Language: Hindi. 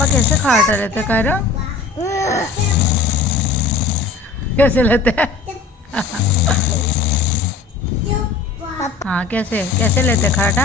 पापा कैसे खराटा लेते कायरा? कैसे लेते हैं? हाँ कैसे कैसे लेते खराटा?